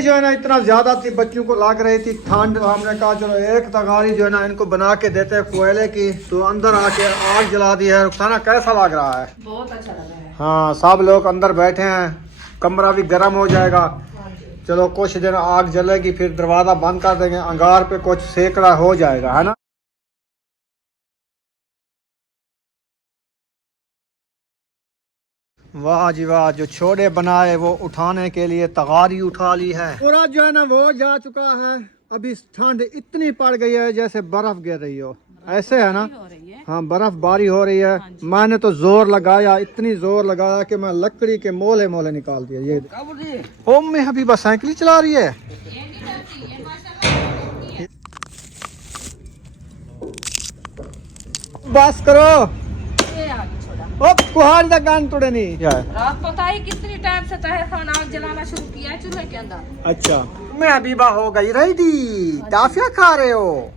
जो है ना इतना ज्यादा थी, बच्चों को लग रही थी ठंड। हमने कहा चलो एक तगारी जो है ना इनको बना के देते हैं कोयले की। तो अंदर आके आग जला दी है। रुखसाना कैसा लग रहा है? बहुत अच्छा लग रहा है। हाँ, सब लोग अंदर बैठे हैं, कमरा भी गर्म हो जाएगा। चलो कुछ देर आग जलेगी, फिर दरवाजा बंद कर देंगे, अंगार पे कुछ सेकड़ा हो जाएगा, है ना। वाह जी वाह, जो छोड़े बनाए वो उठाने के लिए तगारी उठा ली है। पूरा जो है ना वो जा चुका है। अभी ठंड इतनी पड़ गई है जैसे बर्फ गिर रही हो, ऐसे है ना। हाँ, बर्फबारी हो रही है। मैंने तो जोर लगाया, इतनी जोर लगाया कि मैं लकड़ी के मोले मोले निकाल दिए। ये ओम में हबीबा साइकिल चला रही है। बस करो, कुहाड़ी का गान तोड़े नहीं। रात पता है कितनी टाइम से ताहिर खान आग जलाना शुरू किया है चूल्हे के अंदर। अच्छा, मैं हबीबा हो गई रेडी। टाफिया खा रहे हो?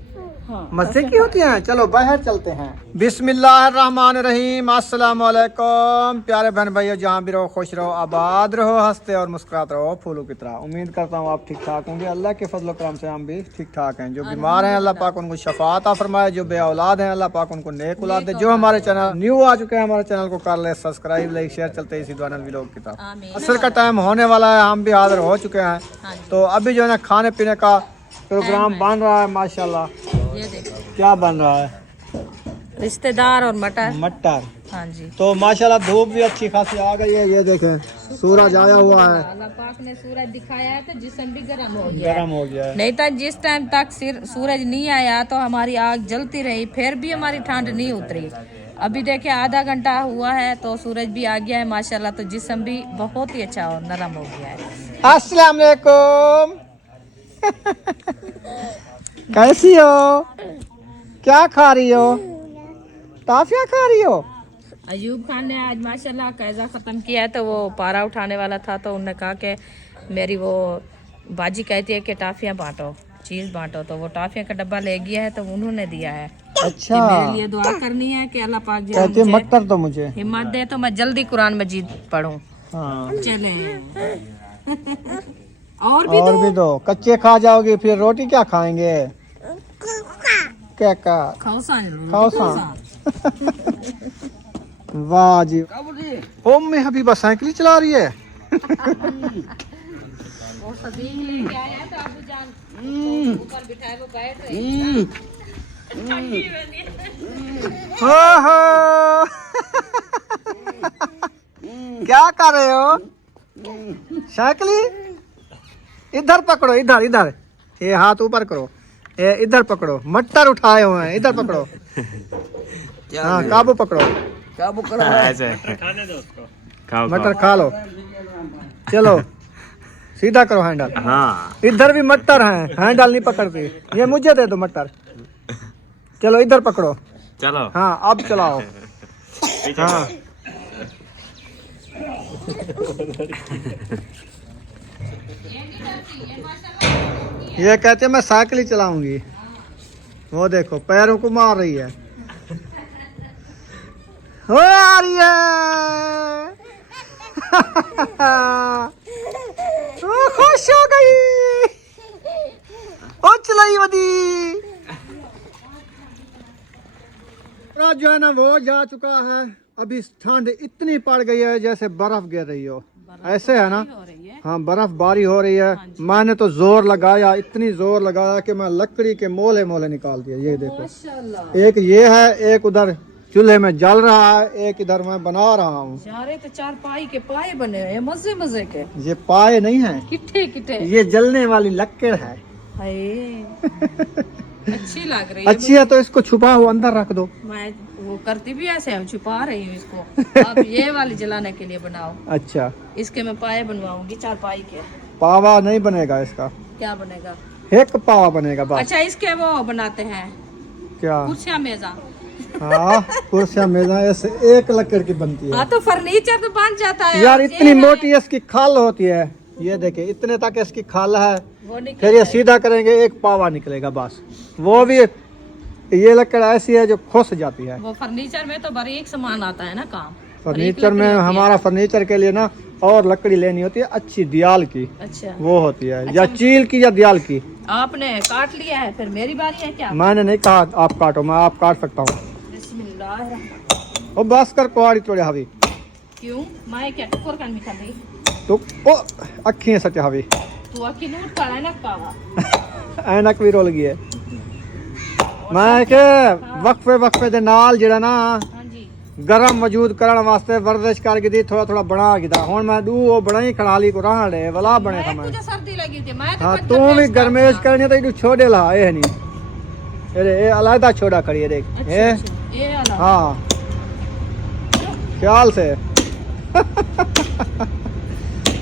हाँ, मजे की होती हैं। चलो बाहर चलते हैं। बिस्मिल्लाहिर्रहमानिर्रहीम, अस्सलाम वालेकुम। प्यारे बहन भाइयों, जहाँ भी रहो खुश रहो, आबाद रहो, हंसते और मुस्कुराते रहो फूलों की तरह। उम्मीद करता हूँ आप ठीक ठाक होंगे। अल्लाह के फजल करम से हम भी ठीक ठाक हैं। जो बीमार हैं अल्लाह पाक उनको शफा अता फरमाए, जो बे औलाद हैं अल्लाह पाक उनको नेक औलाद दे। जो हमारे चैनल न्यू आ चुके हैं हमारे चैनल को कर ले सब्सक्राइब, लाइक शेयर। चलते इसी द्वारा व्लॉग की तरफ। असर का टाइम होने वाला है, हम भी हाजिर हो चुके हैं। तो अभी जो है ना खाने पीने का प्रोग्राम बन रहा है। माशाल्लाह, ये देखो क्या बन रहा है? रिश्तेदार और मटर। हाँ जी। तो माशाल्लाह धूप भी अच्छी खासी आ गई है। ये देखें, सूरज आया हुआ है। अल्लाह पाक ने सूरज दिखाया है तो जिस्म भी गर्म हो गया है। है। नहीं तो जिस टाइम तक सूरज नहीं आया तो हमारी आग जलती रही, फिर भी हमारी ठंड नहीं उतरी। अभी देखिए आधा घंटा हुआ है तो सूरज भी आ गया है माशाल्लाह, तो जिस्म भी बहुत ही अच्छा और नरम हो गया है। अस्सलाम वालेकुम। कैसी हो? क्या खा रही हो? टाफिया खा रही हो? अयूब खान ने आज माशाल्लाह कैज़ा ख़त्म किया है, तो वो पारा उठाने वाला था तो उन्होंने कहा कि मेरी वो बाजी कहती है कि टाफियाँ बांटो, चीज़ बांटो। तो वो टाफियाँ का डब्बा ले गया है तो उन्होंने दिया है। अच्छा, मेरे लिए दुआ करनी है कि अल्लाह पाक कहती है मत कर दो मुझे हिम्मत दे तो मैं जल्दी कुरान मजीद पढूं। हाँ। चले और भी दो। कच्चे खा जाओगे फिर रोटी क्या खाएंगे? क्या का खौसा। वाह जी। ओम में हबीबा साइकिल चला रही है। वो सदीक लेके आया है तो अबू जान ऊपर बिठाए वो बैठ रहे। हो क्या कर रहे हो? साइकिल इधर पकड़ो, इधर इधर। ये हाथ ऊपर करो, ये इधर पकड़ो। मटर उठाए हुए हैं, इधर पकड़ो। हाँ, काबू पकड़ो, काबू करो। मटर खा लो। चलो सीधा करो हैंडल। हाँ, इधर भी मटर है, हैंडल नहीं पकड़ती। ये मुझे दे दो मटर। चलो इधर पकड़ो। चलो हाँ, अब चलाओ। हाँ ये कहते मैं साइकिल ही चलाऊंगी। वो देखो पैरों को मार रही है। हो आ रही है। ओ खुश हो गई। ओ चलाई वदी। जो है ना वो जा चुका है। अभी ठंड इतनी पड़ गई है जैसे बर्फ गिर रही हो, ऐसे है ना। हाँ, बर्फबारी हो रही है। मैंने तो जोर लगाया, इतनी जोर लगाया कि मैं लकड़ी के मोले मोले निकाल दिए। ये देखो, एक ये है, एक उधर चूल्हे में जल रहा है, एक इधर मैं बना रहा हूँ। तो 4 पाई के पाए बने हैं, मजे मजे के। ये पाए नहीं है, किट्ठे किट्ठे, ये जलने वाली लकड़ है। अच्छी लग रही अच्छी है तो इसको छुपा हुआ अंदर रख दो। मैं वो करती भी ऐसे हम छुपा रही हूँ इसको। अब ये वाली जलाने के लिए बनाओ। अच्छा, इसके मैं पाए बनवाऊंगी 4 पाई के। पावा नहीं बनेगा इसका। क्या बनेगा? एक पावा बनेगा बस। अच्छा, इसके वो बनाते हैं क्या? कुर्सियां मेजा। हाँ, कुर्सियां मेजा ऐसे एक लकड़ की बनती है। हाँ, तो फर्नीचर तो बन जाता है यार। इतनी मोटी इसकी खाल होती है। ये देखिए इतने तक इसकी खाल है। फिर ये सीधा करेंगे एक पावा निकलेगा बस। वो भी ये लकड़ ऐसी है जो खुश जाती है। वो फर्नीचर में तो बारीक सामान आता है ना काम। फर्नीचर में हमारा फर्नीचर के लिए ना और लकड़ी लेनी होती है अच्छी दियाल की, अच्छा वो होती है या चील की या दियाल की। आपने काट लिया है, फिर मेरी बारी है क्या? मैंने नहीं कहा आप काटो, मैं आप काट सकता हूँ। बिस्मिल्लाह। ओ बस कर कुहाड़ी तोड़े हवी क्यों मैं क्या टुकुर कर निकल रही? तो ओ अखियां सच हवी तू अकी नूट कर है ना पावा ऐनक भी रोल गई है। मैं के वक्फे दे नाल जेड़ा ना हाँ जी गरम मौजूद करने वास्ते वर्जिश करके दी, थोड़ा थोड़ा बना के दा। हुन मैं दू वो बनाई खड़ाली को रहा ले वला बने था मैं। मुझे सर्दी लगी थी मैं तो हां तू भी गरमेश करनी तो इडू छोड़े ला ए नहीं अरे ए अलग छोड़ा करी है देख ए ये वाला हां ख्याल से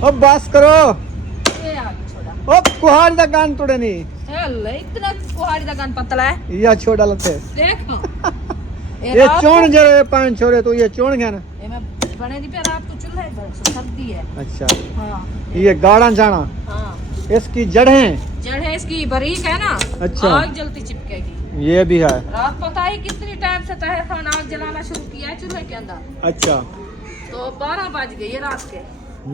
ओ बस करो ये आगे छोड़ा ओ कुहाड़ी दा गान तोड़े नहीं हेलो इतना कुहाड़ी का गान पतला है या छोड़ा लते देखो ये चोण जरे पांच छोरे तो ये चोण गया ना ये मैं बने दी पे रात को चूल्हे पर सर्दी है। अच्छा हां ये गाड़ा जाना हां इसकी जड़ें जड़ है इसकी बारीक है ना। अच्छा। आग जलती चिपकेगी। ये भी है। रात पता है कितनी टाइम से ताहिर खान आग जलाना शुरू किया है चूल्हे के अंदर। अच्छा तो 12 बज गए ये रात के।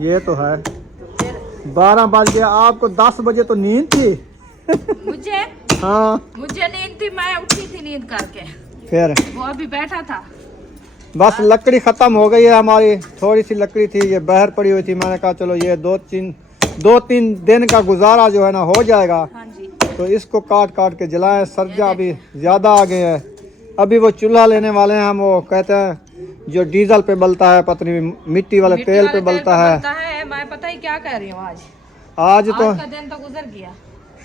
ये तो है फिर 12 बज गया, आपको 10 बजे तो नींद थी। मुझे हाँ नींद थी, मैं उठी थी नींद करके। फिर वो अभी बैठा था। बस लकड़ी खत्म हो गई है हमारी, थोड़ी सी लकड़ी थी ये बाहर पड़ी हुई थी। मैंने कहा चलो ये दो तीन दिन का गुजारा जो है ना हो जाएगा। हाँ जी तो इसको काट काट के जलाएं। सर्दियाँ अभी ज़्यादा आ गए हैं। अभी वो चूल्हा लेने वाले हैं हम, वो कहते हैं जो डीजल पे बलता है, पत्नी मिट्टी वाले तेल पे बलता है। मैं पता ही क्या कह रही हूँ आज तो आज का दिन तो गुजर गया।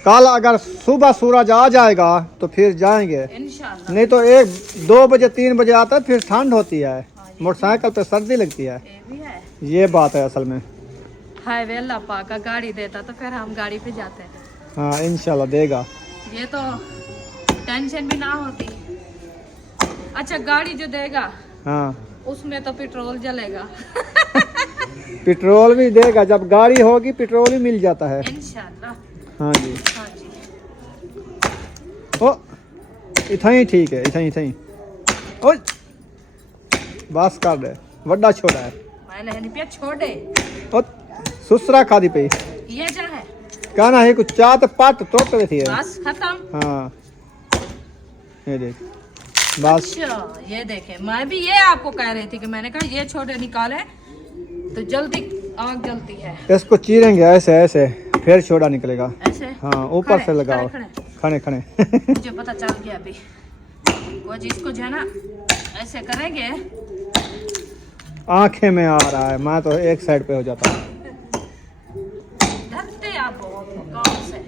कल अगर सुबह सूरज आ जाएगा तो फिर जाएंगे, इंशाल्लाह। नहीं तो 1-2 बजे 3 बजे आता है फिर ठंड होती है। मोटरसाइकिल पे सर्दी लगती है। ये भी है। ये बात है असल में। हाईवे अल्लाह पाक का गाड़ी देता तो फिर हम गाड़ी पे जाते हैं। हाँ इंशाल्लाह देगा। ये तो टेंशन भी ना होती। अच्छा गाड़ी जो देगा हाँ उसमें तो पेट्रोल जलेगा। पेट्रोल भी देगा, जब गाड़ी होगी पेट्रोल ही मिल जाता है। इंशाल्लाह। हाँ जी हाँ जी ओ इतना ही ठीक है, इतना ही ओ बस कर दे, वड्डा छोड़ा है। मैंने नहीं पिया छोड़े। ओ सुसरा खादी पे ये जा है कहना है कुछ चात पट तोड़ रही थी। बस खत्म। हाँ ये देख बस। अच्छा ये देखे, मैं भी ये आपको कह रही थी कि मैंने कहा ये छोटे निकाले तो जल्दी आग जलती है। इसको चीरेंगे ऐसे ऐसे फिर छोड़ा निकलेगा। ऐसे हाँ ऊपर से लगाओ। खड़े खड़े मुझे पता चल गया अभी। वो जिसको जो है ना ऐसे करेंगे। आंखें में आ रहा है, मैं तो एक साइड पे हो जाता हूँ। डरते आप बहुत हो काम से।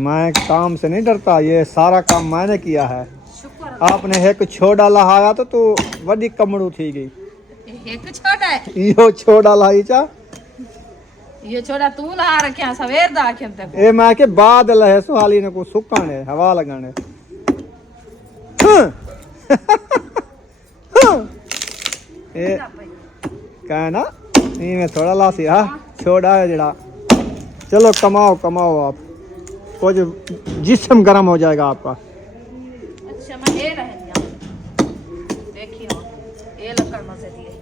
मैं काम से नहीं डरता, ये सारा काम मैंने किया है। शुक्र आपने एक छोड़ा लहाया तो तू वड्डी कमड़ू थी गई। एक छोटा है यो छोड़ा लाई चा ये छोटा तू ला रखे सवेर दा आखे तक। ए मैं के बाद लहे सुहाली ने को सुकाने हवा लगाने। ए कहना नहीं मैं थोड़ा लासी हाँ छोड़ा है जड़ा। चलो कमाओ कमाओ आप, कुछ जिस्म गर्म हो जाएगा आपका। अच्छा मैं ये रह गया देखिए ये लकड़ मजे दिए।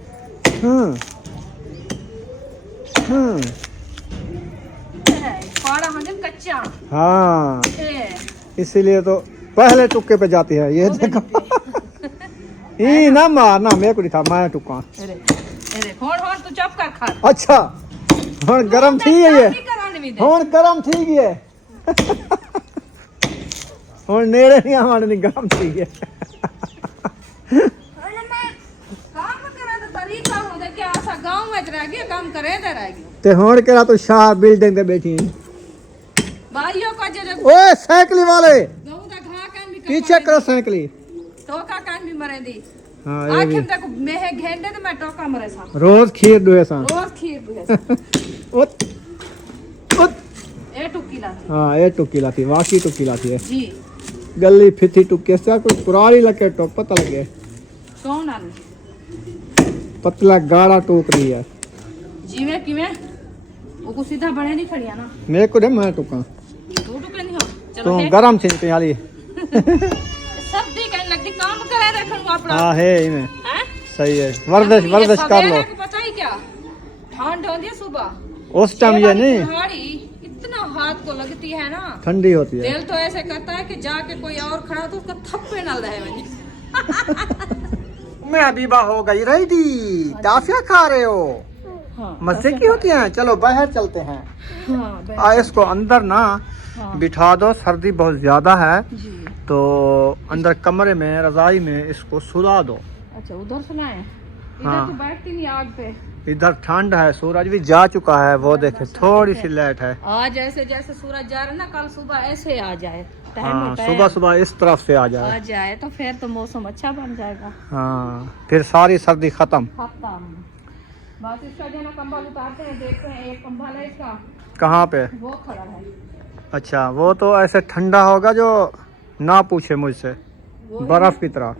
पाड़ा हंजन कच्चा। हाँ ए, इसीलिए तो पहले टुक्के पे जाती है। ये देखो ई ना मारना, मेरे को नहीं था, मैं टुका। अरे अरे होड़ तू चुप कर खा। अच्छा हुन गरम थी है ये, नहीं कराने भी दे। हुन गरम थी गई है। हुन नेड़े नहीं आवाने नहीं गरम थी गई। अरे मैं काम करा तो तरीका हो दे के ऐसा गांव में रह गया काम करे दे रह गया। ते हुन केरा तो शाह बिल्डिंग पे बैठी है। भाइयों को जब ओए साइकिल वाले गांव दा घा कान भी पीछे करो साइकिल। टोका कान भी मरे दी। हाँ ये भी आखिर तक मैं घेंडे तो मैं टोका मरे सा। रोज खीर दुए सा। रोज खीर दुए उत उत ए टुकी लाती। हाँ ये टुकी लाती, वाकई टुकी लाती है। जी गली फिथी टुकी से कोई पुरानी लगे टोक पता लगे। कौन आनी पतला गाढ़ा टोक रही है। जी में कि में वो को सीधा बड़े नहीं खड़िया ना। मेरे को दे मैं टुका तू टुके नहीं हो। चलो तो है गरम थी पे हाली। सर्दी कहने लगती काम करे रखन अपना। हाँ है इमे हैं सही है। वर्जिश वर्जिश कर लो। पता ही क्या ठंड होती है सुबह उस टाइम ये नहीं कुल्हाड़ी इतना हाथ को लगती है ना, ठंडी होती है। दिल तो ऐसे करता है कि जाके कोई और खड़ा तो उसका थप्पड़ न रहे मुझे। मैं हबीबा हो गई रेडी, टाफिया खा रहे हो? हाँ, मजे की होती हैं। चलो बाहर चलते हैं। हाँ, इसको अंदर ना बिठा दो, सर्दी बहुत ज्यादा है जी। तो अंदर कमरे में रजाई में इसको सुला दो। अच्छा उधर सुनाए, इधर हाँ। तो बैठती नहीं आग पे। इधर ठंड है, सूरज भी जा चुका है, वो देखे थोड़ी सी लाइट है। आज जैसे जैसे सूरज जा रहा है ना, कल सुबह ऐसे आ जाए, हाँ सुबह सुबह इस तरफ से आ आ जाए। जाए तो फिर तो मौसम अच्छा बन जाएगा। हाँ फिर सारी सर्दी खत्म। खत्म। बस इसका जो ना कंबल उतारते हैं, देखते हैं एक कंबल है इसका, कहाँ पे? वो खड़ा है। अच्छा वो तो ऐसे ठंडा होगा जो ना पूछे मुझसे, वो बर्फ की तरह।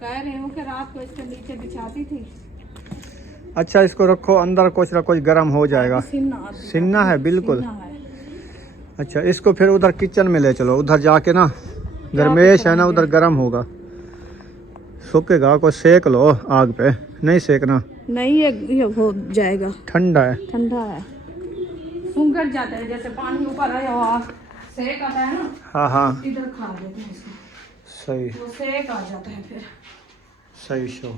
कह रही हूँ कि रात को इसके नीचे बिछाती थी। अच्छा इसको रखो अंदर, कुछ ना कुछ गर्म हो जाएगा। सिन्ना है बिल्कुल। सीना है। अच्छा इसको फिर उधर किचन में ले चलो, उधर जाके ना गर्मेश है ना, उधर गर्म होगा, सूखेगा। कोई सेक लो आग पे, नहीं सेकना। नहीं ये हो जाएगा, ठंडा है। ठंडा है, सूख जाता है जैसे पानी ऊपर आया हुआ सेक आता है ना। हाँ हाँ इधर खा देते हैं इसको, सही वो सेक आ जाता है। फिर सही शो।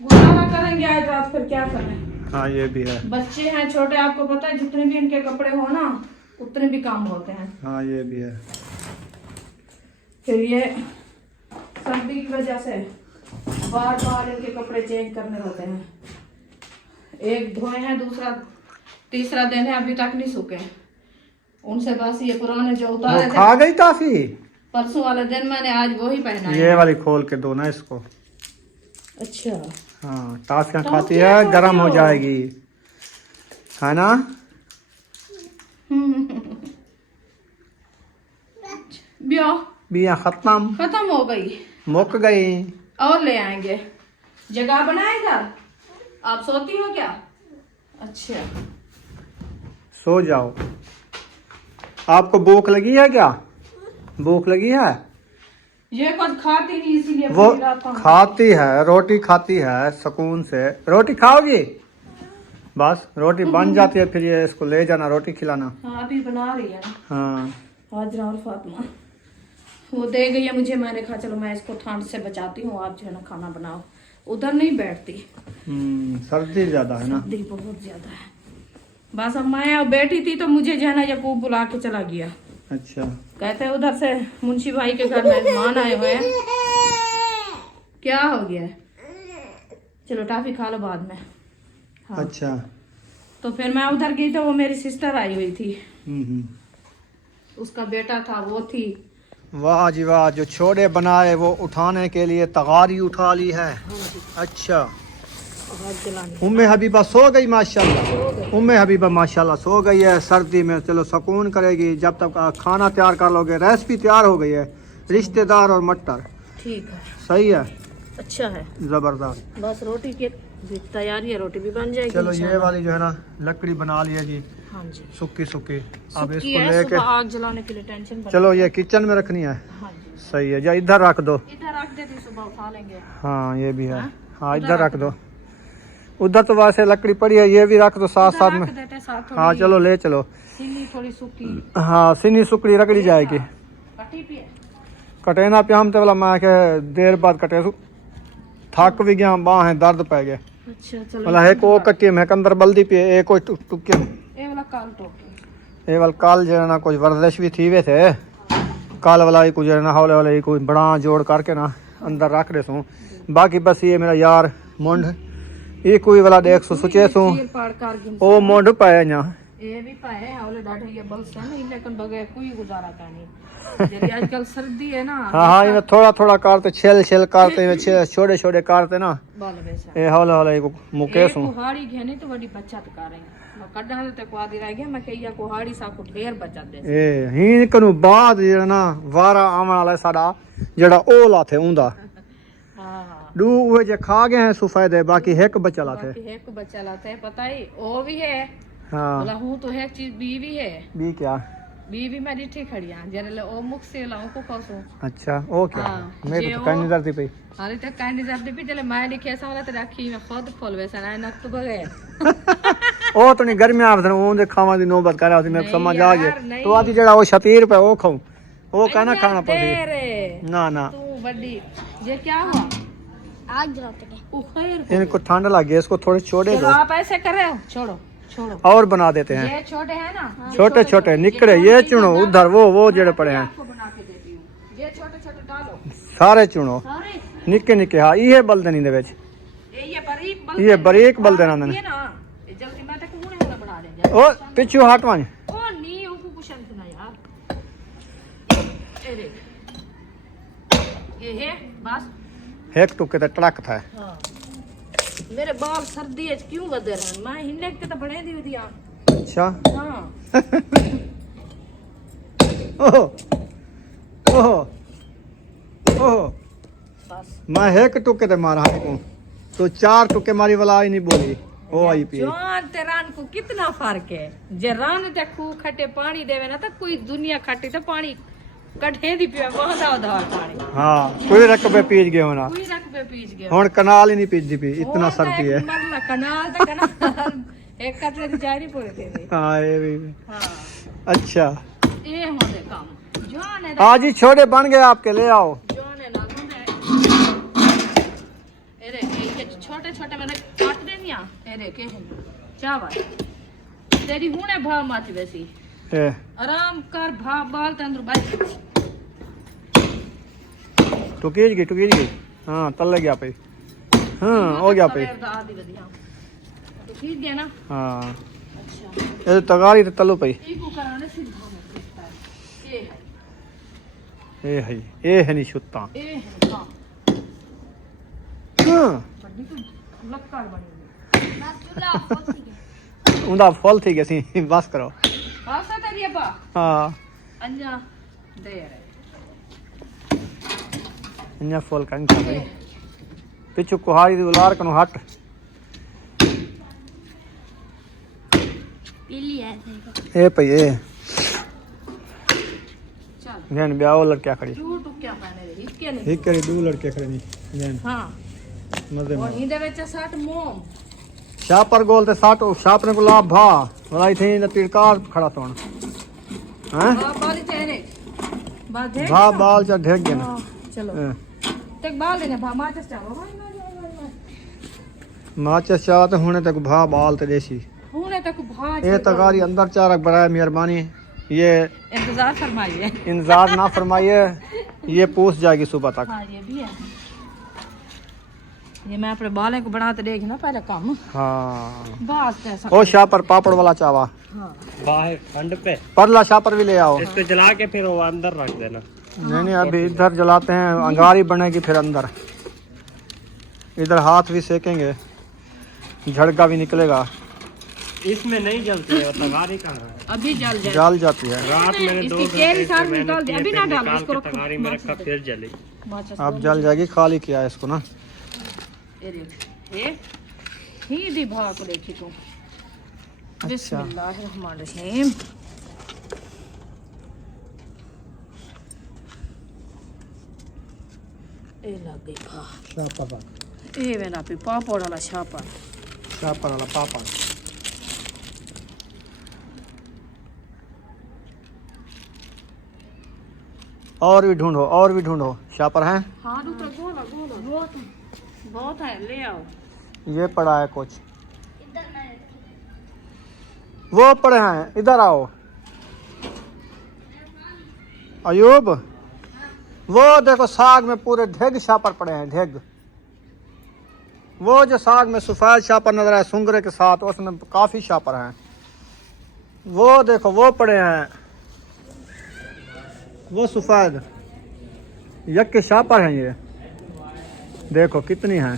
गुजारा करेंगे आज रात, फिर क्या करें। हाँ ये भी है। बच्चे हैं छोटे, आपको पता है जितने भी इनके कपड़े हो ना उतने भी काम होते हैं। हाँ ये भी है। फिर ये सर्दी की वजह से बार बार इनके कपड़े चेंज करने होते हैं। एक धोए हैं, दूसरा तीसरा दिन है, अभी तक नहीं सूखे। उनसे बस ये पुराने जो उतारे वो थे खा गई टाफी। परसों वाले दिन, मैंने आज वो ही पहना है। ये वाली खोल के दो ना इसको। अच्छा हाँ टाफियाँ तो खाती क्या है, कर गर्म रहे हो हो? जाएगी, है ना? ब्यो बिया खत्म, खत्म हो गई, मुक गई। और ले आएंगे। जगह बनाएगा, आप सोती हो क्या? अच्छा सो जाओ। आपको भूख लगी है क्या? भूख लगी है? ये कुछ खाती नहीं इसीलिए वो पूरी रात हम- खाती है, रोटी खाती है सुकून से। रोटी खाओगी? बस रोटी बन जाती है, फिर ये इसको ले जाना, रोटी खिलाना। हाँ अभी बना रही है ना हाँ हाजरा और फातिमा, वो दे गई है मुझे। मैंने कहा चलो मैं इसको ठंड से बचाती हूँ, आप जो है ना खाना बनाओ। उधर नहीं बैठती, सर्दी ज्यादा है ना। सर्दी बहुत ज्यादा है। बस अब मैं और बैठी थी तो मुझे जो है ना यकूब बुला के चला गया। अच्छा कहते हैं उधर से मुंशी भाई के घर मेहमान आए हुए हैं। क्या हो गया है? चलो टाफी खा लो बाद में। हाँ। अच्छा तो फिर मैं उधर गई तो वो मेरी सिस्टर आई हुई थी, हम्म। उसका बेटा था, वो थी। वाह जी वाह, जो छोड़े बनाए वो उठाने के लिए तगारी उठा ली है। अच्छा उम्मे हबीबा सो गई माशाल्लाह। उम्मे हबीबा माशाल्लाह सो गई है सर्दी में। चलो सुकून करेगी जब तक खाना तैयार कर लोगे। रेसिपी तैयार हो गई है, रिश्तेदार और मटर। ठीक है, सही है, अच्छा है, जबरदस्त। बस रोटी की तैयारी है, रोटी भी बन जाएगी। चलो ये इंशाल्लाह। वाली जो है ना लकड़ी बना ली है जी, हाँ जी सुक्की सुक्की। अब सुक्की इसको है, लेके सुबह आग जलाने के लिए टेंशन बनी। चलो ये किचन में रखनी है। हाँ जी सही है, या इधर रख दो। इधर रख देती, सुबह उठा लेंगे। हाँ ये भी है। हाँ? हाँ इधर रख दो। उधर तो वैसे लकड़ी पड़ी है, ये भी रख दो साथ साथ उधर में। रख देते साथ थोड़ी हाँ चलो ले चलो। सीनी थोड़ी सूखी हाँ सिनी सुकड़ी रगड़ी जाएगी। कटी भी है। कटे ना प्याम ते वाला मैं के देर बाद कटे सु थक भी गया, बाहें दर्द पै गए। अच्छा चलो मतलब एक ओ कट्टी में अंदर बल्दी पे एक ओ टुके ये वाला काल टोके। ये वाल कल जो है ना कुछ वर्जिश भी थी वे थे, कल वाला ही कुछ है ना हौले हौले कोई बड़ा जोड़ करके ना अंदर रख दे सू। बाकी बस ये मेरा यार मुंड ये कोई वाला देख सो सोचे सू चीर पाड़ कर गिन ओ मुंड पाया ना ये भी पाए हौले डाठे ये बल से नहीं, लेकिन बगैर कोई गुजारा का नहीं। जल्दी आजकल सर्दी है ना। हाँ हाँ ये थोड़ा थोड़ा करते छेल छेल करते छोटे छोटे करते ना बाल वैसा ये हौले हौले मुके एक सू। कुहाड़ी घेने तो बड़ी बचत कर रहे हैं। मैं कड्डा ते को आदि रह गया, मैं कहिया कुहाड़ी सा को ढेर बचत दे। ए हीन कनु बाद जेड़ा ना वारा आवन वाला साडा जेड़ा ओला थे उंदा हां दू वो जे खा गए हैं सुफायदे, बाकी एक बचा लाते। बाकी एक बच्चा लाते है, पता ही ओ भी है। हाँ बोला हूं तो है चीज बीवी है, भी क्या? बीवी मेरी ठीक खड़िया जरे ओ मुख से लाऊं को कसो। अच्छा ओ क्या? हाँ, मैं जे तो ओ- कहीं नहीं डरती पई। अरे तो कांडी जब भी चले मैं लिखे ऐसा वाला तो राखी में खुद खोल वैसा ना नक तो गए। ਉਹ ਤਾਂ ਨਹੀਂ ਗਰਮੀਆਂ ਆਵਦਨ ਉਹਦੇ ਖਾਵਾਂ ਦੀ ਨੌਬਤ ਕਰਿਆ ਸੀ ਮੇਰੇ ਸਮਝ ਆ यार, ਗਈ नहीं। ਤੂੰ ਆਦੀ ਜਿਹੜਾ ਉਹ 36 ਰੁਪਏ ਉਹ ਖਾਉ ਉਹ कहना खाना दे पड़ेगा रे ना ना तू बड़ी ये क्या हुआ आग जलाते हैं। ओ खैर इनको ठंड लग गई इसको थोड़े छोड़े चलो दो आप ऐसे कर रहे हो छोड़ो छोड़ो और बना देते हैं ये छोटे हैं ना छोटे छोटे निकले ये चुनो उधर वो जड़े पड़े हैं आपको बना के देती हूँ ये छोटे छोटे डालो सारे चुनो सारे निक्के निक्के हाँ ये बलदन इंदे विच ये बारीक ये बारीक बलदन आंदे ये ना ये जल्दी मैं तक हुने बना देंगे ओ पिछू हटवां ओ नहीं ऊको कुछ ना यार ए देख ये है बस एक टुके ते टड़क था हाँ मेरे बाल सर्दी है क्यों बदल रहे हैं मैं हिंडे के तो बने दी दिया अच्छा हाँ ओहो ओहो ओहो बस मैं एक टुके ते मारा को तो 4 टुके मारी वाला आई नहीं बोली ओ आई पी जान ते रान को कितना फर्क है जे रान ते खूह खट्टे पानी देवे ना तो कोई दुनिया खट्टी तो पानी कठे दी पिया वहां दा पानी हाँ कोई रकबे पीज गए होना कोई रख पे पीज गया हुन कनाल ही नहीं पीजदी पी इतना सर्दी है मरला कनाल तो कनाल एक कटरे दी जारी पूरे दे दे हाँ ये भी हाँ अच्छा ये होते काम जान है आज ही छोटे बन गए आपके ले आओ जान है ना होने अरे ये छोटे छोटे मैंने काट देनिया अरे के चावल तेरी हुने भाव माच वैसी ए आराम कर भाव बाल ते अंदर बैठ टुकीज गई हाँ तल गया पे हाँ हो गया पे आदि बढ़िया तो ठीक गया ना हाँ अच्छा ये तगारी ते तलो पे इको कराने सीधा में ये है ये है नहीं छुत्ता ये है हाँ हाँ बड़ी तो लक्कड़ बनी बस चूल्हा खोल दिया। उंदा फल थी गसी बस करो पास है तेरी अब्बा हाँ अन्या दे रे इन्ना फल कंग कर रही पिछु कुहारी दी उलार कनु हट पीली है देखो। ए पई ए चल गन ब्याह लड़किया खड़ी तू क्या पाने रे इक्के नहीं एक करी 2 लड़के खड़े नहीं गन हाँ मजे और में हिंदे ਵਿੱਚ 60 मोम शापर गोल ते साटो शापने को लाभ भा वलाई थी न तिरकार खड़ा तो हैं बाल तेरे बाल दे भा बाल चा ढेक गया ना चलो हाँ। तक बाल देने भा माचस चावो माचे चाहत होने तक भा बाल ते देसी हुने तक भा ये तगारी अंदर चारक बराए मेहरबानी ये इंतजार फरमाइए इंतजार ना फरमाइए ये पूछ जाएगी सुबह तक हाँ ये भी है ये मैं अपने बालों को बनाते देखना पहले काम हाँ बस कैसा ओ शापर पापड़ वाला चावा हाँ बाहर ठंड पे परला शापर भी ले आओ इसको जला के फिर वो अंदर रख देना। नहीं अभी इधर जलाते हैं अंगारी बनेगी फिर अंदर इधर हाथ भी सेकेंगे झड़का भी निकलेगा इसमें नहीं जलती है, वो तगारी कहाँ है? अभी जल जाए जल जाती है रात मैंने इसकी 2 केरी घंटे साथ से निकाल दे, मेहनत अभी की, ना फिर डालो, निकाल इसको के रखो, तगारी में माचिस रखा दे। फिर जली। माचिस अब जल जाएगी खाली किया है इसको ना ये ही दी भाव को देखी तू बिस्मिल्लाहिर्रहमानिर्रहीम ए लग गई भा शापर ए वेला पे पापड़ वाला छापा वाला पापड़ और भी ढूंढो शापर है हाँ दूसरा गोला गोला बहुत है ले आओ ये पड़ा है कुछ वो पड़े हैं इधर आओ अयूब वो देखो साग में पूरे ढेग शापर पड़े हैं ढेग वो जो साग में सफेद शापर नजर आए सुंगरे के साथ उसमें काफी शापर हैं वो देखो वो पड़े हैं वो सफेद यक के शापर हैं ये देखो कितनी हैं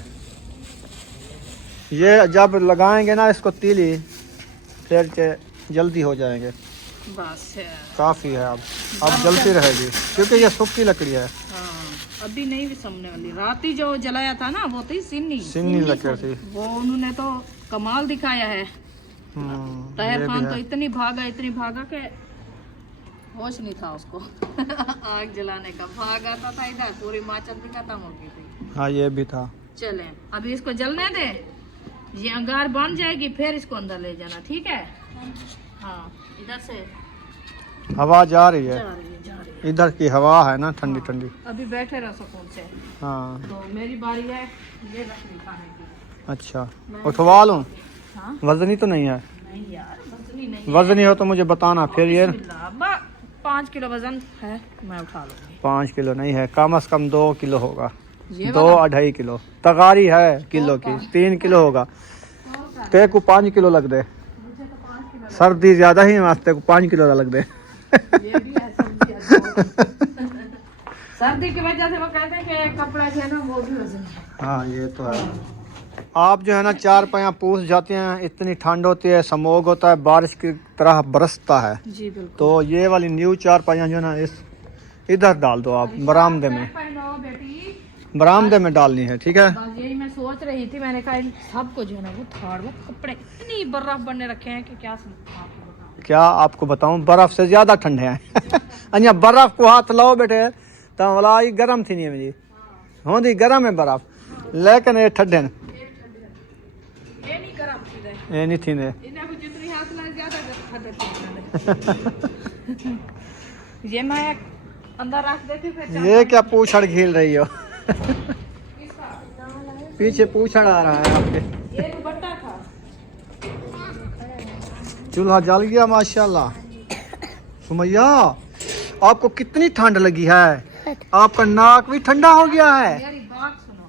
ये जब लगाएंगे ना इसको तीली फिर के जल्दी हो जाएंगे बस काफी है अब जलती रहेगी क्योंकि ये सूखी लकड़ी है हाँ अभी नहीं भी समझने वाली रात ही जो जलाया था ना वो थी सिन्नी लकड़ी थी वो उन्होंने तो कमाल दिखाया है ये तहर भी खान है। तो इतनी भागा के होश नहीं था उसको आग जलाने का भागा था इधर पूरी माचल भी खत्म हो गई थी हाँ ये भी था चले अभी इसको जलने दे ये अंगार बन जाएगी फिर इसको अंदर ले जाना, ठीक है। हाँ इधर से हवा जा रही है, जा रही है, जा रही है। इधर की हवा है ना ठंडी ठंडी। अभी बैठे रहो सुकून से। हाँ तो मेरी बारी है ये लकड़ी खाने की। अच्छा, उठवा लूँ? हाँ वजनी तो नहीं है? नहीं यार वजनी नहीं वजनी हो तो मुझे बताना फिर। ये 5 किलो वजन है, मैं उठा लूंगी। 5 किलो नहीं है, कम से कम 2 किलो होगा, ये 2-2.5 किलो। तगारी है किलो की, 3 किलो होगा। ते को 5 किलो लग दे, सर्दी ज्यादा ही वास्ते को 5 किलो लग दे। ये भी है सर्दी की वजह से वो कहते हैं कि कपड़ा जो है ना वो भी वजन है। हाँ ये तो है। आप जो है ना 4 पाया पूछ जाते हैं, इतनी ठंड होती है, समोग होता है, बारिश की तरह बरसता है। जी बिल्कुल। तो ये वाली न्यू 4 पाया जो है ना इस इधर डाल दो आप, बरामदे में, बेटी बरामदे में डालनी है, ठीक है। बस यही मैं सोच रही थी, मैंने कहा इन सबको जो है ना वो थाड़ वो कपड़े इतनी बर्फ बनने रखे हैं कि क्या क्या आपको बताऊं, बर्फ से ज्यादा ठंडे हैं। अन्या बर्फ को हाथ लाओ बेटे तो वाला ये गर्म थी नहीं मेरी होंदी, गर्म है बर्फ, लेकिन ये ठंडे ने, ये नहीं गरम थी ये नहीं थी ने। इन्हें को जितनी हाथ लगे ज्यादा ठंडे। ये मैं अंदर रख देती फिर। ये क्या पूछड़ घील रही हो? पीछे पूछड़ आ रहा है आपके। ये दुपट्टा था। चूल्हा जल गया माशाल्लाह। सुमैया आपको कितनी ठंड लगी है? आपका नाक भी ठंडा हो गया है। मेरी बात सुनो,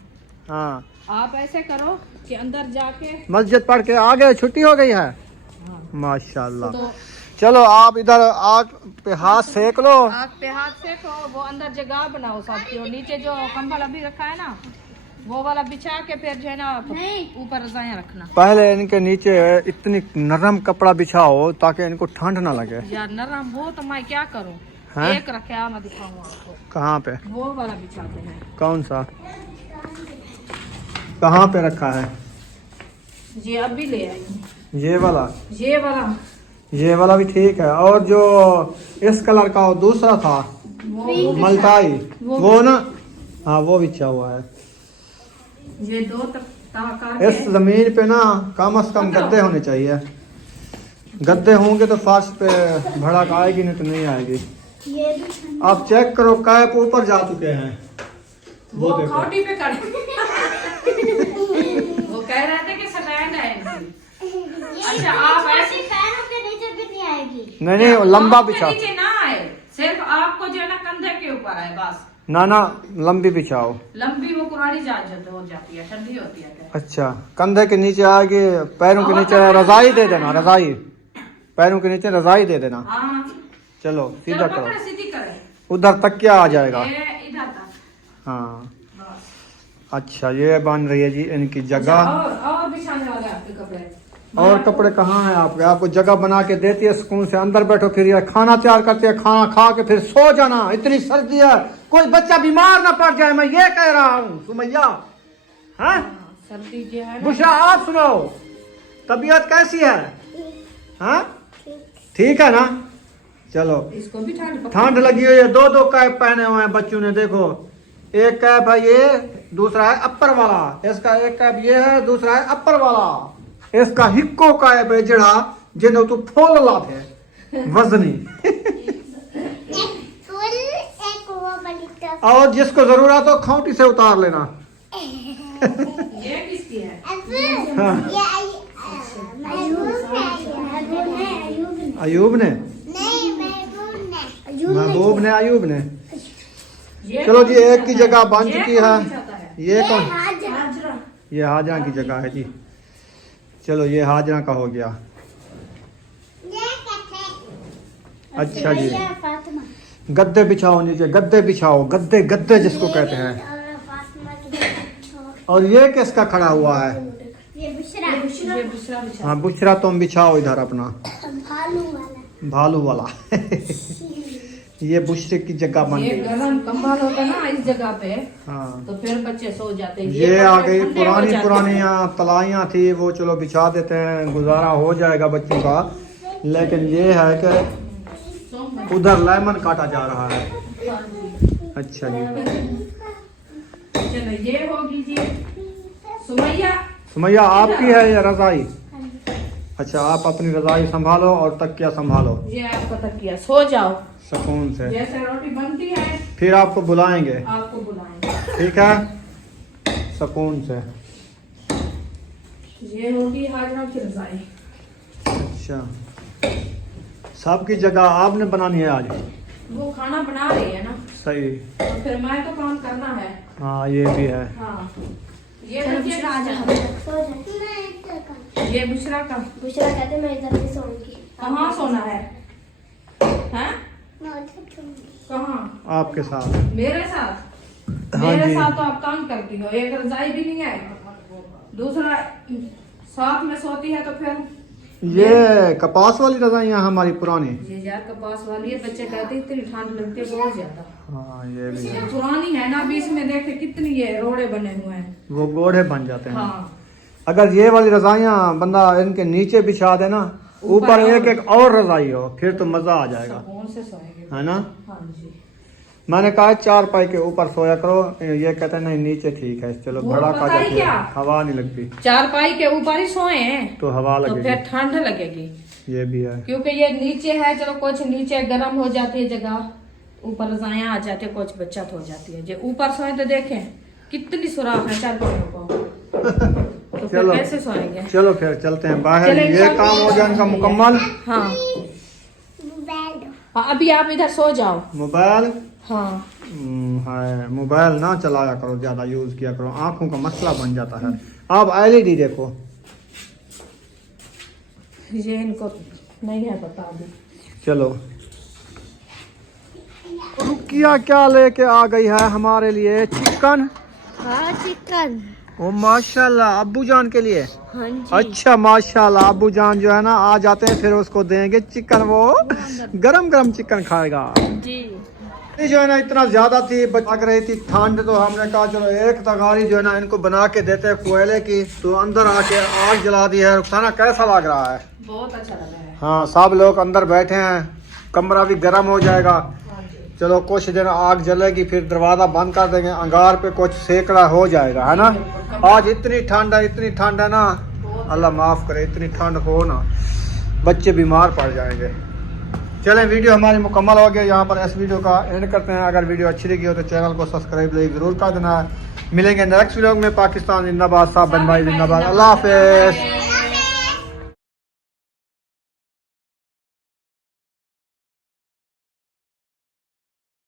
हाँ, आप ऐसे करो कि अंदर जाके मस्जिद पढ़ के आ गए, छुट्टी हो गई है। हाँ। माशाल्लाह। तो चलो आप इधर आग पे हाथ सेक लो। आग पे हाथ सेको, वो अंदर जगह बनाओ सबकी, और नीचे जो कंबल अभी रखा है ना वो वाला बिछा के फिर जो है ना ऊपर रजाइयाँ रखना। पहले इनके नीचे इतनी नरम कपड़ा बिछाओ ताकि इनको ठंड ना लगे। यार नरम हो तो मैं क्या करूँ, हैं? एक रखे मैं दिखाऊंगा आपको। कहाँ पे? वो वाला बिछाते हैं। कौन सा? कहाँ पे रखा है? ये अभी ले आई, ये वाला? ये वाला भी ठीक है। और जो इस कलर का दूसरा था वो मल्टाई, वो ना, हाँ वो बिछा हुआ है। ये दो तक इस जमीन पे ना कम से कम गद्दे होने चाहिए। गद्दे होंगे तो फर्श पे भड़क आएगी, नहीं तो नहीं आएगी। आप चेक करो कैप ऊपर जा चुके हैं। वो देखो खौटी पे कर। वो कह रहे थे कि स्टैंड है इनकी। अच्छा आप ऐसे पैरों के नीचे भी नहीं आएगी। नहीं लंबा बिछाओ, नीचे ना आए, सिर्फ आपको जो है ना कंधे के ऊपर आए बस। ना लंबी बिछाओ। लंबी वो कुरारी हो जाती है, ठंडी होती है। अच्छा, कंधे के नीचे आगे, पैरों के नीचे रजाई दे देना, रजाई पैरों के नीचे रजाई दे देना। हाँ चलो सीधा चलो करो, पकड़ सीधी करें, उधर तक क्या आ जाएगा। ये इधर तक हाँ बस। अच्छा, ये बन रही है जी इनकी जगह। और बिछाने वाले आपके कपड़े। और कपड़े कहाँ हैं आपके? आपको जगह बना के देती है, सुकून से अंदर बैठो, फिर ये खाना तैयार करते हैं, खाना खा के फिर सो जाना। इतनी सर्दी है, कोई बच्चा बीमार ना पड़ जाए, मैं ये कह रहा हूँ सुमैया। हाँ सर्दी जो है ना, बुशरा आप सुनो, तबीयत कैसी है? हाँ ठीक है ना? चलो, इसको भी ठंड लगी हुई है। 2 कैप पहने हुए हैं बच्चों ने, देखो एक कैप है ये, दूसरा है अपर वाला। इसका एक कैप ये है, दूसरा है अपर वाला। इसका हिक्को कैप है जड़ा जिन्हें तू फूल लाते वजनी। और जिसको जरूरत हो खौटी से उतार लेना। ये किसकी है? हाँ। अयूब ने, महबूब ने, अयूब ने। चलो जी, एक की जगह बन चुकी है। ये कौन? ये हाजरा की जगह है जी। चलो ये हाजरा का हो गया। अच्छा जी, गद्दे बिछाओ नीचे, गद्दे बिछाओ, गद्दे गद्दे जिसको कहते हैं। और ये किसका खड़ा हुआ है? हाँ बुशरा, तुम बिछाओ इधर अपना भालू वाला। ये बुशरे की जगह बन ये गई। गरम कंबल होता है ना इस जगह पे, हाँ तो फिर बच्चे सो जाते हैं। ये आ गई ठंडे हो जाते हैं। पुरानी तलाइयाँ थी, वो चलो बिछा देते हैं, गुजारा हो जाएगा बच्चों का। लेकिन ये है कि उधर लेमन काटा जा रहा है। अच्छा जी, चलो ये होगी जी सुमैया। सुमैया आपकी है ये रजाई? अच्छा, आप अपनी रजाई संभालो और तकिया संभालो। ये आपका तकिया, सो जाओ सुकून से। जैसे रोटी बनती है फिर आपको बुलाएंगे। आपको बुलाएंगे। ठीक है, सुकून से। ये होगी हाजरा की रजाई। अच्छा, सबकी जगह आपने बनानी है आज? वो खाना बना रही है ना। सही। और फिर मैं तो काम करना है। हाँ ये भी है। हाँ, ये देखिए ये बुशरा का। बुशरा कहते मैं इधर नहीं सोऊंगी। कहाँ सोना है? हैं? कहाँ? आपके साथ। मेरे साथ? हाँ मेरे जी। साथ तो आप काम करती हो, एक रजाई भी नहीं है, दूसरा साथ में सोती है तो फिर ये कपास वाली रजाइयाँ हमारी पुरानी। ये यार कपास वाली है, बच्चे कहते हैं इतनी ठंड लगती है बहुत ज्यादा। हाँ ये भी है। पुरानी है ना, बीच में देखे कितनी ये रोड़े बने हुए हैं। वो गोढ़े बन जाते हैं। हाँ, अगर ये वाली रजाइयाँ बंदा इनके नीचे बिछा दे ना, ऊपर एक एक और रजाई हो, फिर तो मजा आ जाएगा, कौन से सोएंगे? है ना? हाँ जी। मैंने कहा 4 पाई के ऊपर सोया करो, ये कहते हैं नहीं नीचे ठीक है। चलो वो बड़ा पता खा है जाती है, क्या? हवा नहीं लगती चारपाई के ऊपर ही सोए हैं तो हवा तो फिर लगेगी। ठंड लगेगी, ये भी है। क्योंकि ये नीचे है। चलो कुछ नीचे गर्म हो जाती है जगह, ऊपर रजाइयाँ आ जाती है, कुछ बचत हो जाती है। जो ऊपर सोए तो देखें कितनी सुराख है चारपाइयों को, तो फिर चलो। कैसे सोएंगे? चलो फिर चलते हैं बाहर, चलें, ये चलते काम हो हैं। जाए इनका मुकम्मल। हाँ हाँ, अभी आप इधर सो जाओ। मोबाइल हाँ है, मोबाइल ना चलाया करो, ज्यादा यूज किया करो, आंखों का मसला बन जाता है। आप LED देखो। ये इनको नहीं है पता अभी। चलो, रुकिया क्या लेके आ गई है हमारे लिए? चिकन। हाँ चिकन। ओ माशाल्लाह, अब्बू जान के लिए। हाँ जी। अच्छा माशाल्लाह, अब्बू जान जो है ना आ जाते हैं, फिर उसको देंगे चिकन, वो गरम गरम चिकन खाएगा जी। ये जो है ना इतना ज्यादा थी, लग रही थी ठंड, तो हमने कहा चलो एक तगारी जो है ना इनको बना के देते हैं कोयले की। तो अंदर आके आग जला दी है। रुखसाना कैसा लग रहा है? बहुत अच्छा लगा है। हाँ, सब लोग अंदर बैठे हैं, कमरा भी गर्म हो जाएगा। चलो कुछ दिन आग जलेगी, फिर दरवाजा बंद कर देंगे, अंगार पे कुछ सेकड़ा हो जाएगा, है ना? आज इतनी ठंड है ना, अल्लाह माफ करे, इतनी ठंड हो ना, बच्चे बीमार पड़ जाएंगे। चलें, वीडियो हमारी मुकम्मल हो गई, यहाँ पर इस वीडियो का एंड करते हैं। अगर वीडियो अच्छी लगी हो तो चैनल को सब्सक्राइब जरूर कर देना है। मिलेंगे नेक्स्ट वीडियो में। पाकिस्तान जिंदाबाद, साहब बन भाई जिंदाबाद। अल्लाह हाफिज़।